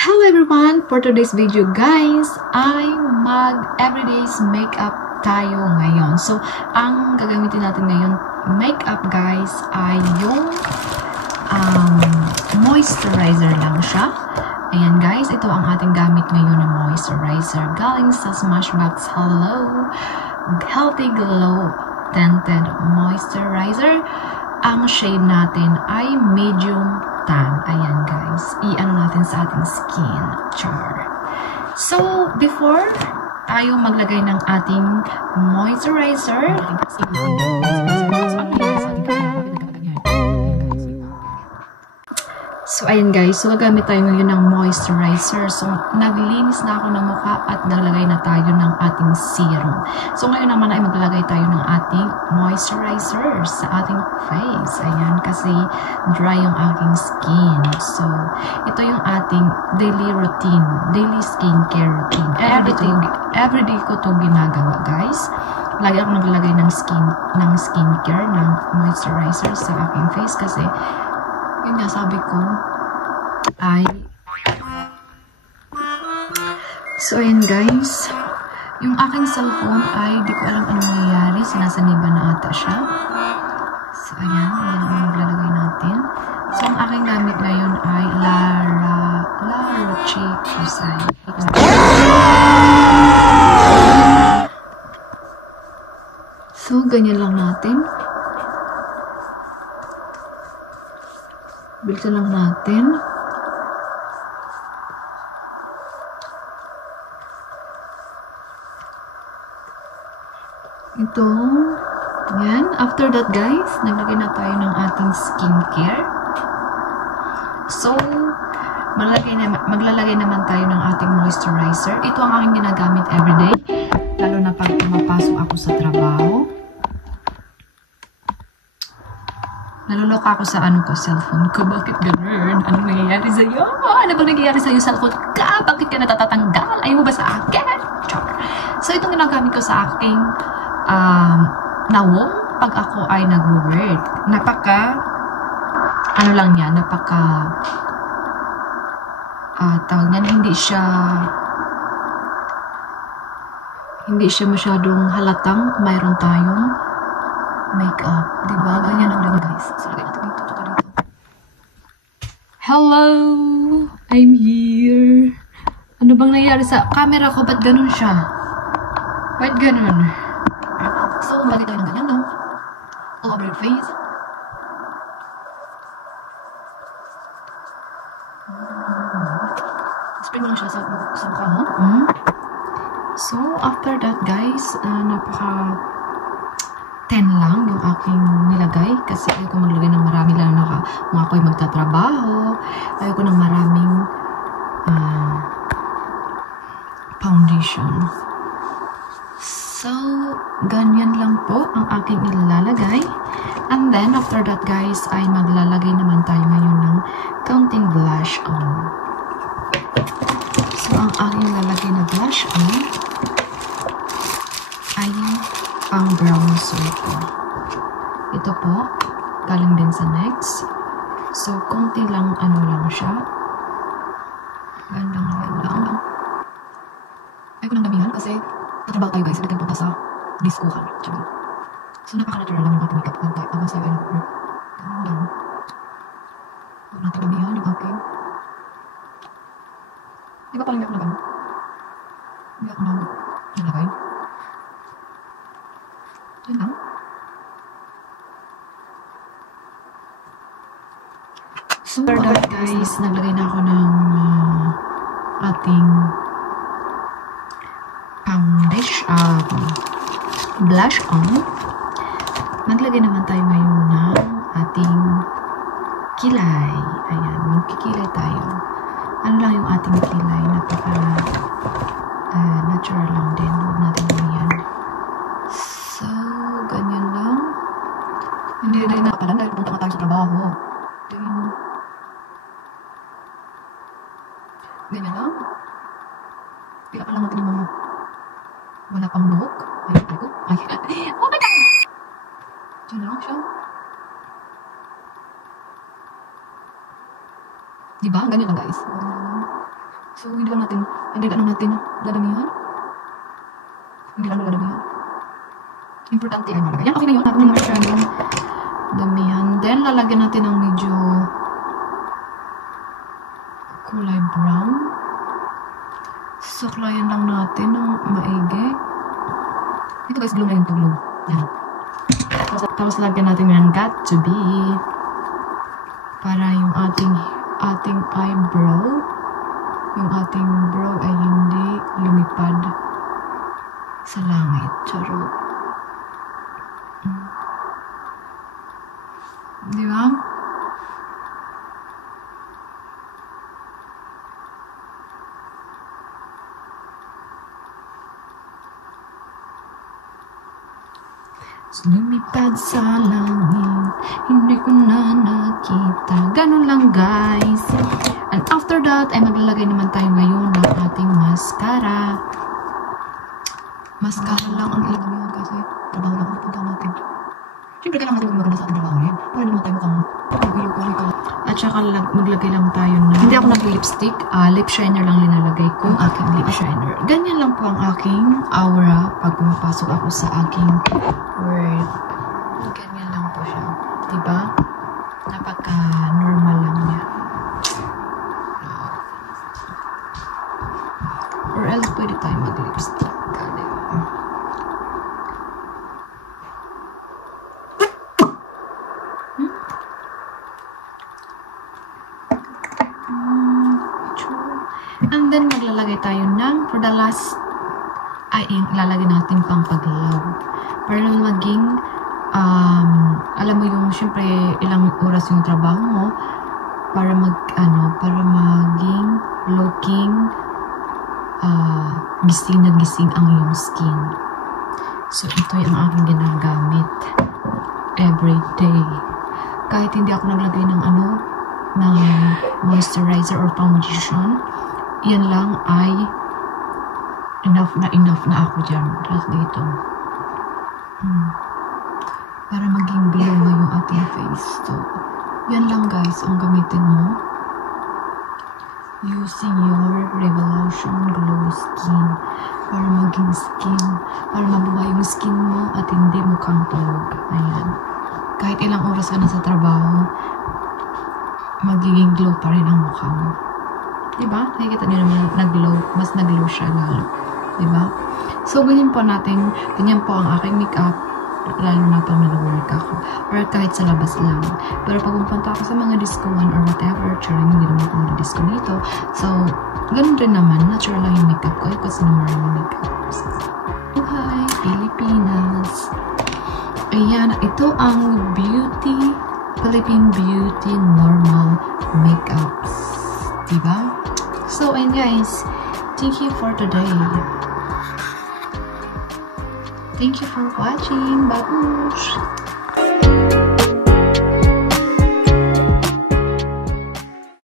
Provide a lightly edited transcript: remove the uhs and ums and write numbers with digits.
Hello everyone! For today's video guys, ay mag-everyday's makeup tayo ngayon. So, ang gagamitin natin ngayon makeup guys ay yung moisturizer lang siya. Ayan guys, ito ang ating gamit ngayon na moisturizer. Galing sa Smashbox Hello Healthy Glow Tinted Moisturizer. Ang shade natin ay medium tan. Ayan guys, i-ano natin sa ating skin. Char. So, before tayo maglagay ng ating moisturizer, so ayan guys, so gagamit tayo ngayon ng moisturizer. So, naglinis na ako ng mukha at naglagay na tayo ng ating serum. So, ngayon naman ay maglalagay tayo ng ating moisturizer sa ating face. Ayan, kasi dry yung aking skin. So, ito yung ating daily routine, daily skincare routine. Everyday ko to ginagawa guys. Lagi ako naglalagay ng skincare, ng moisturizer sa aking face kasi yun nga sabi ko ay so ayan guys, yung aking cellphone ay di ko alam anong nangyayari, sinasaniba na ata siya. So ayan ang maglalagay natin. So ang aking gamit ngayon ay La Roche-Posay. So ganyan lang natin. Bilisan lang natin. Ito. Yan. After that guys, naglagay na tayo ng ating skincare. So, maglalagay naman tayo ng ating moisturizer. Ito ang aking ginagamit everyday. Lalo na pag pumapasok ako sa trabaho. Naluloka ako sa cellphone ko. Bakit ganun? Anong nangyayari sa'yo? Ano bang nangyayari sa'yo, cellphone ka? Bakit ka natatatanggal? Ayaw mo ba sa akin? Char. So, itong ginagamit ko sa aking nawong pag ako ay nag-word. Tawag niyan, hindi siya masyadong halatang mayroon tayong makeup. Diba? Ganyan lang din guys. So, lagay natin dito. Hello! I'm here. Ano bang nangyayari sa camera ko? Ba't ganun siya? Ba't ganun? So, lagay tayo ng ganyan, no? All over your face. Spray mo lang siya sa mukha mo. So, after that guys, napaka 10 lang yung aking nilagay kasi ayoko maglagay ng marami lang kung ako'y magtatrabaho. Ayoko ng maraming foundation. So, ganyan lang po ang aking ilalagay. And then, after that guys, ay maglalagay naman tayo ngayon ng counting blush on. So, ang aking lalagay na blush on ay ang brown soy ko. Ito po, galing din sa NYX. So, konti lang, lang siya. Gandang. Ayoko nang damihan kasi tatrabaho tayo guys, hindi tayo punta sa discohan. So, napaka-natural lang yung ating makeup pantay. Tama sa'yo, ganun lang. Huwag natin damihan yung aking. Di ba parang hindi ako nagano? Hindi ako nalagay. Yun lang. So, after that guys, naglagay na ako ng ating blush on. Maglagay naman tayo ngayon ng ating kilay. Ayan, magkikilay tayo. Ano lang yung ating kilay? Napaka natural lang din. Huwag natin ganyan. So, ganyan lang. Hindi rin na pala dahil punta ka tayo sa trabaho. Ganyan lang. Pila ka lang natin yung mga wala pang buhok. Oh my God! Diyan lang siya. Diba? Ganyan lang guys. So, hindi lang natin dadamihan. Hindi lang dadamihan. Importante ay malagay. Yan, okay na yun. Natin na masyadong damihan. Then, lalagyan natin ng medyo kulay brown. Saklayan lang natin ng maigi. Ito guys, glue na yung tulog. Yan. Tapos lagyan natin ng got to be para yung ating eyebrow, yung ating brow ay hindi lumipad sa langit. Charot. Di ba? Lumipad sa langit, hindi ko na nakita. Ganun lang guys. And after that, ay maglalagay naman tayo ngayon ng ating mascara. Mascara lang ang ilagay mo kasi trabaho lang ang punta natin. Siyempre kailangan natin maganda sa ating trabaho ngayon. Para naman tayo mukhang mag-ilog ka. At saka maglagay lang tayo na hindi ako nag-lipstick. Lip shiner lang linalagay ko. Ang aking lip shiner. Ganyan lang po ang aking aura pag pumapasok ako sa aking work. Ganyan lang po siya. Diba? Napaka-normal lang niya. Or else pwede tayo mag-lipstick. And then, maglalagay tayo ng, for the last, ay, lalagay natin pang paglaw. Para maging, alam mo yung, syempre, ilang oras yung trabaho mo, para para maging looking, gising na gising ang iyong skin. So, ito yung aking ginagamit every day. Kahit hindi ako naglagay ng ng moisturizer or foundation, yan lang ay enough na ako dyan. Tapos dito. Para maging glow nga yung ating face. So, yan lang guys ang gamitin mo. Using your Revolution Glow Skin. Para maging skin. Para mabuhay yung skin mo at hindi mukhang tulog. Ayan. Kahit ilang oras ka na sa trabaho, magiging glow pa rin ang mukha mo. Diba? Nakikita niyo naman nag-glow. Mas nag-glow siya lalo. Diba? So, ganyan po natin. Ganyan po ang aking makeup. Lalo na pag nag-work ako. Or kahit sa labas lang. Pero pag pumunta ako sa mga discoan or whatever, charing hindi naman ako mag-disco dito. So, ganun rin naman. Natural lang yung makeup ko. Kasi naman yung makeup. Hi, Pilipinas. Ayan. Ito ang Philippine Beauty Normal Makeups. Diba? So, and guys, thank you for today. Thank you for watching. Babush!